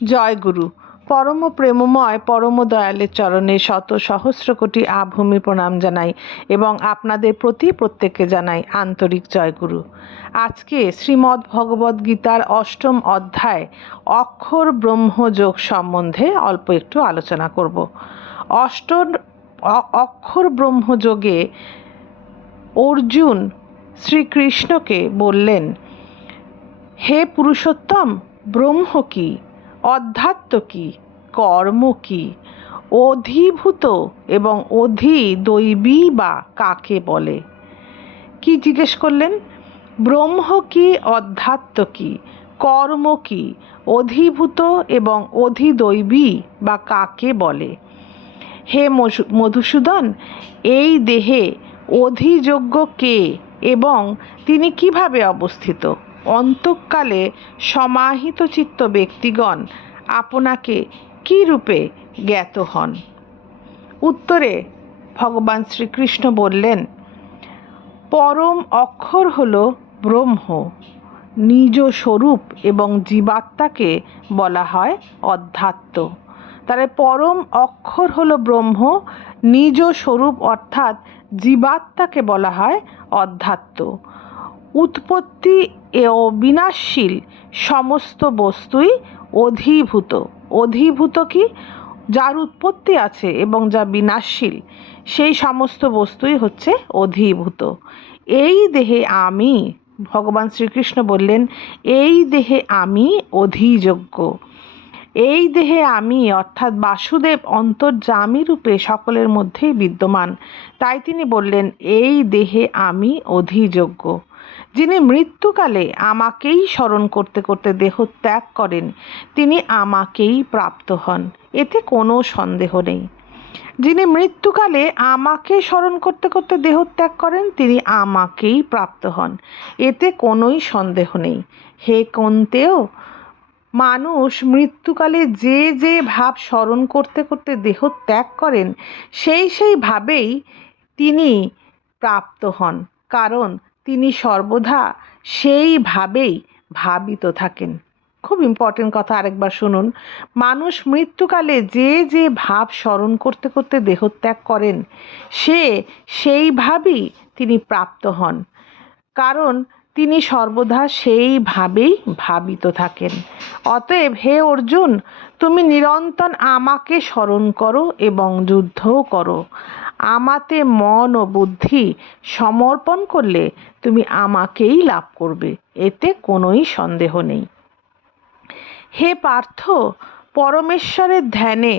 জয় গুরু পরম প্রেমময়, পরম দয়ালের চরণে শত সহস্র কোটি আভূমি প্রণাম জানাই এবং আপনাদের প্রতি প্রত্যেককে জানাই আন্তরিক জয় গুরু আজকে শ্রীমদ্ ভগবদ গীতার অষ্টম অধ্যায় অক্ষর ব্রহ্মযোগ সম্বন্ধে অল্প একটু আলোচনা করব। অষ্ট অক্ষর ব্রহ্মযোগে অর্জুন শ্রীকৃষ্ণকে বললেন, হে পুরুষোত্তম, ব্রহ্ম কি? অধ্যাত্ম কি, কর্ম কি, অধিভূত এবং অধি দৈবী বা কাকে বলে? কি জিজ্ঞেস করলেন? ব্রহ্ম কি, অধ্যাত্ম কি, কর্ম কি, অধিভূত এবং অধিদৈবী বা কাকে বলে? হে মধুসূদন, এই দেহে অধিযোগ্য কে এবং তিনি কীভাবে অবস্থিত? অন্তঃকালে সমাহিত চিত্ত ব্যক্তিগণ আপনাকে কি রূপে জ্ঞাত হন? উত্তরে ভগবান শ্রীকৃষ্ণ বললেন, পরম অক্ষর হল ব্রহ্ম, নিজ স্বরূপ এবং জীবাত্মাকে বলা হয় অধ্যাত্ম। তাহলে পরম অক্ষর হলো ব্রহ্ম, নিজ স্বরূপ অর্থাৎ জীবাত্মাকে বলা হয় অধ্যাত্ম। উৎপত্তি ও বিনাশশীল সমস্ত বস্তুই অধিভূত। অধিভূত কি? যার উৎপত্তি আছে এবং যা বিনাশশীল, সেই সমস্ত বস্তুই হচ্ছে অধিভূত। এই দেহে আমি, ভগবান শ্রীকৃষ্ণ বললেন, এই দেহে আমি অধিযোগ্য। এই দেহে আমি, অর্থাৎ বাসুদেব অন্তর্যামী রূপে সকলের মধ্যেই বিদ্যমান। তাই তিনি বললেন, এই দেহে আমি অধিযোগ্য। যিনি মৃত্যুকালে আমাকেই স্মরণ করতে করতে দেহ ত্যাগ করেন, তিনি আমাকেই প্রাপ্ত হন। এতে কোনো সন্দেহ নেই। যিনি মৃত্যুকালে আমাকে স্মরণ করতে করতে দেহ ত্যাগ করেন, তিনি আমাকেই প্রাপ্ত হন। এতে কোনোই সন্দেহ নেই। হে কন্তেও মানুষ মৃত্যুকালে যে যে ভাব স্মরণ করতে করতে দেহ ত্যাগ করেন, সেই সেই ভাবেই তিনি প্রাপ্ত হন। কারণ তিনি সর্বদা সেইভাবেই ভাবিত থাকেন। খুব ইম্পর্টেন্ট কথা আরেকবার শুনুন। মানুষ মৃত্যুকালে যে যে ভাব স্মরণ করতে করতে দেহত্যাগ করেন, সে সেইভাবেই তিনি প্রাপ্ত হন। কারণ তিনি সর্বদা সেইভাবেই ভাবিত থাকেন। অতএব, হে অর্জুন, তুমি নিরন্তর আমাকে স্মরণ করো এবং যুদ্ধও করো। আমাতে মন ও বুদ্ধি সমর্পণ করলে তুমি আমাকেই লাভ করবে, এতে কোনোই সন্দেহ নেই। হে পার্থ, পরমেশ্বরের ধ্যানে,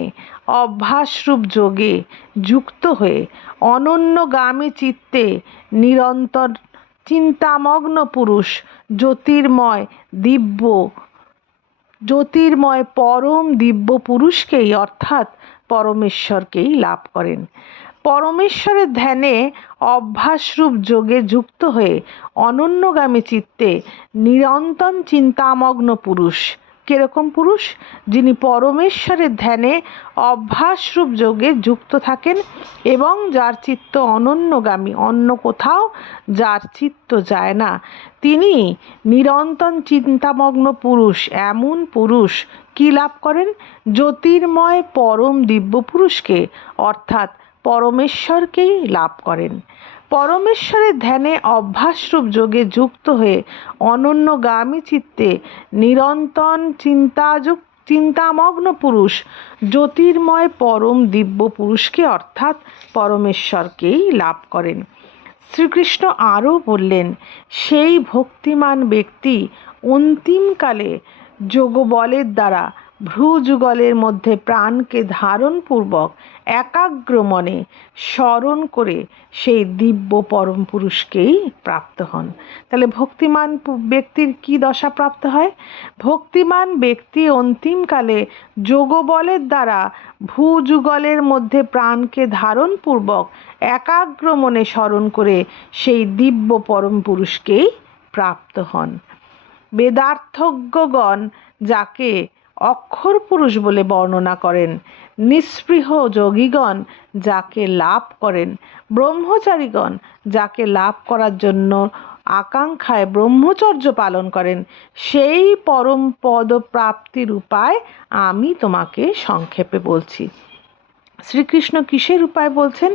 অভ্যাসরূপ যোগে যুক্ত হয়ে, অনন্যগামী চিত্তে নিরন্তর চিন্তামগ্ন পুরুষ, জ্যোতির্ময় দিব্য, জ্যোতির্ময় পরম দিব্য পুরুষকেই অর্থাৎ পরমেশ্বরকেই লাভ করেন। পরমেশ্বরের ধ্যানে অভ্যাসরূপ যোগে যুক্ত হয়ে অনন্যগামী চিত্তে নিরন্তন চিন্তামগ্ন পুরুষ কীরকম পুরুষ? যিনি পরমেশ্বরের ধ্যানে অভ্যাসরূপ যোগে যুক্ত থাকেন এবং যার চিত্ত অনন্যগামী, অন্য কোথাও যার চিত্ত যায় না। তিনি নিরন্তন চিন্তামগ্ন পুরুষ, এমন পুরুষ কি লাভ করেন? জ্যোতির্ময় পরম দিব্য পুরুষকে অর্থাৎ পরমেশ্বরকেই লাভ করেন। পরমেশ্বরের ধ্যানে অভ্যাসরূপ যোগে যুক্ত হয়ে অনন্যগামী চিত্তে নিরন্তন চিন্তাযুক্ত চিন্তামগ্ন পুরুষ, জ্যোতির্ময় পরম দিব্য পুরুষকে অর্থাৎ পরমেশ্বরকেই লাভ করেন। শ্রীকৃষ্ণ আরও বললেন, সেই ভক্তিমান ব্যক্তি অন্তিমকালে যোগবলের দ্বারা ভ্রুযুগলের মধ্যে প্রাণকে ধারণপূর্বক একাগ্র মনে স্মরণ করে সেই দিব্য পরম পুরুষকেই প্রাপ্ত হন। তাহলে ভক্তিমান ব্যক্তির কি দশা প্রাপ্ত হয়? ভক্তিমান ব্যক্তি অন্তিমকালে যোগবলের দ্বারা ভূযুগলের মধ্যে প্রাণকে ধারণপূর্বক একাগ্র মনে স্মরণ করে সেই দিব্য পরম পুরুষকেই প্রাপ্ত হন। বেদার্থজ্ঞগণ যাকে অক্ষর পুরুষ বলে বর্ণনা করেন। নিঃস্পৃহ যোগীগণ যাকে লাভ করেন। ব্রহ্মচারীগণ যাকে লাভ করার জন্য আকাঙ্ক্ষায় ব্রহ্মচর্য পালন করেন। সেই পরম পদ প্রাপ্তির উপায় আমি তোমাকে সংক্ষেপে বলছি। শ্রীকৃষ্ণ কিসের উপায় বলছেন?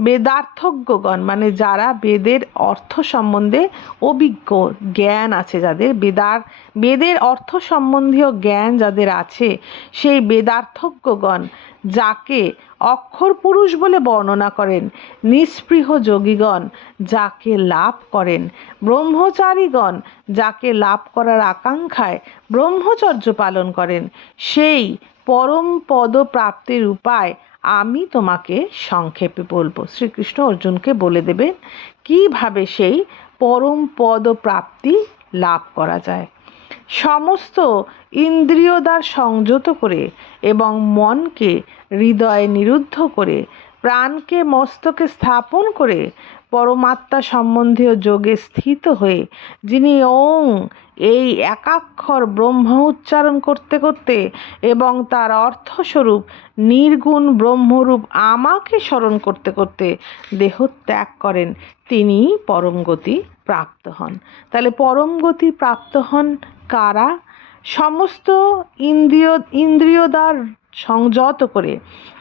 বেদার্থজ্ঞগণ মানে যারা বেদের অর্থ সম্বন্ধে অভিজ্ঞ জ্ঞান আছে যাদের, বেদার, বেদের অর্থ সম্বন্ধীয় জ্ঞান যাদের আছে, সেই বেদার্থজ্ঞগণ যাকে অক্ষর পুরুষ বলে বর্ণনা করেন, নিস্পৃহ যোগীগণ যাকে লাভ করেন, ব্রহ্মচারীগণ যাকে লাভ করার আকাঙ্ক্ষায় ব্রহ্মচর্য পালন করেন, সেই পরম পদ প্রাপ্তির উপায় আমি তোমাকে সংক্ষেপে বলব। শ্রীকৃষ্ণ অর্জুনকে বলে দেবেন, কীভাবে সেই পরম পদ প্রাপ্তি লাভ করা যায়। সমস্ত ইন্দ্রিয়দ্বার সংযত করে এবং মনকে হৃদয়ে নিরুদ্ধ করে, প্রাণকে মস্তকে স্থাপন করে, পরমাত্মা সম্বন্ধীয় যোগে স্থিত হয়ে, যিনি ওং এই একাক্ষর ব্রহ্ম উচ্চারণ করতে করতে এবং তার অর্থস্বরূপ নির্গুণ ব্রহ্মরূপ আমাকে স্মরণ করতে করতে দেহ ত্যাগ করেন। তিনি পরম গতি প্রাপ্ত হন। তাহলে পরম গতি প্রাপ্ত হন কারা? সমস্ত ইন্দ্রিয়, ইন্দ্রিয়দ্বার সংযত করে,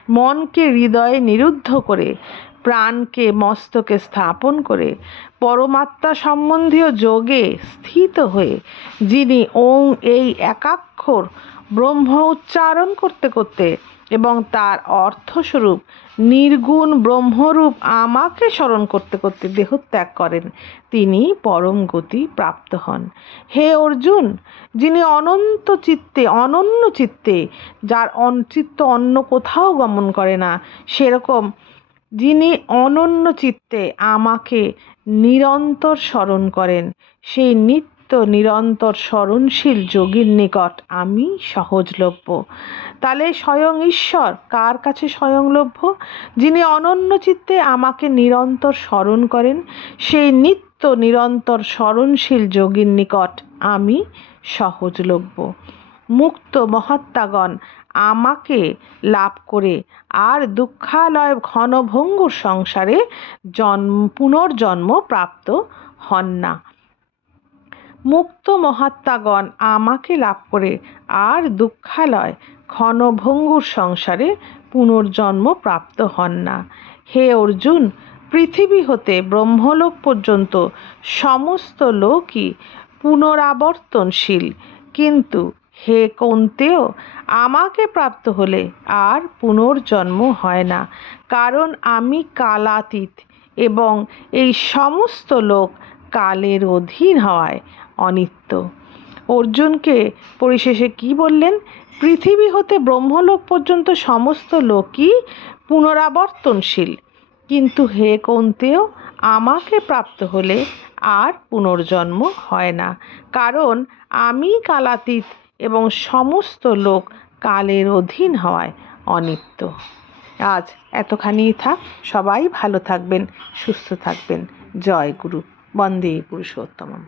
মনকে হৃদয়ে নিরুদ্ধ করে প্রাণকে, মস্তকে স্থাপন করে পরমাত্মা সম্বন্ধীয় যোগে স্থিত হয়ে যিনি ওং এই একাক্ষর ব্রহ্ম উচ্চারণ করতে করতে এবং তার অর্থস্বরূপ নির্গুণ ব্রহ্মরূপ আমাকে স্মরণ করতে করতে দেহত্যাগ করেন, তিনি পরম গতি প্রাপ্ত হন। হে অর্জুন, যিনি অনন্ত চিত্তে, অনন্য চিত্তে, যার চিত্ত অন্য কোথাও গমন করে না, সেরকম যিনি অনন্য চিত্তে আমাকে নিরন্তর স্মরণ করেন, সেই নিত্য নিরন্তর স্মরণশীল যোগীর নিকট আমি সহজলভ্য। তাহলে স্বয়ং ঈশ্বর, কার কাছে স্বয়ংলভ্য? যিনি অনন্য চিত্তে আমাকে নিরন্তর স্মরণ করেন, সেই নিত্য নিরন্তর স্মরণশীল যোগীর নিকট আমি সহজলভ্য। মুক্ত মহাত্মাগণ আমাকে লাভ করে আর দুঃখালয় ঘনভঙ্গুর সংসারে জন্ম, পুনর্জন্ম প্রাপ্ত হন না। মুক্ত মহাত্মাগণ আমাকে লাভ করে আর দুঃখালয় ক্ষণভঙ্গুর সংসারে পুনর্জন্ম প্রাপ্ত হন না। হে অর্জুন, পৃথিবী হতে ব্রহ্মলোক পর্যন্ত সমস্ত লোকই পুনরাবর্তনশীল। কিন্তু হে কন্তেও আমাকে প্রাপ্ত হলে আর পুনর্জন্ম হয় না, কারণ আমি কালাতীত এবং এই সমস্ত লোক কালের অধীন হওয়ায় অনিত্য। অর্জুনকে পরিশেষে কি বললেন? পৃথিবী হতে ব্রহ্মলোক পর্যন্ত সমস্ত লোকই পুনরাবর্তনশীল। কিন্তু হে কন্তেও আমাকে প্রাপ্ত হলে আর পুনর্জন্ম হয় না, কারণ আমি কালাতীত এবং সমস্ত লোক কালের অধীন হওয়ায় অনিত্য। আজ এতখানি থাক, সবাই ভালো থাকবেন, সুস্থ থাকবেন। জয় গুরু। বন্দে পুরুষোত্তমম।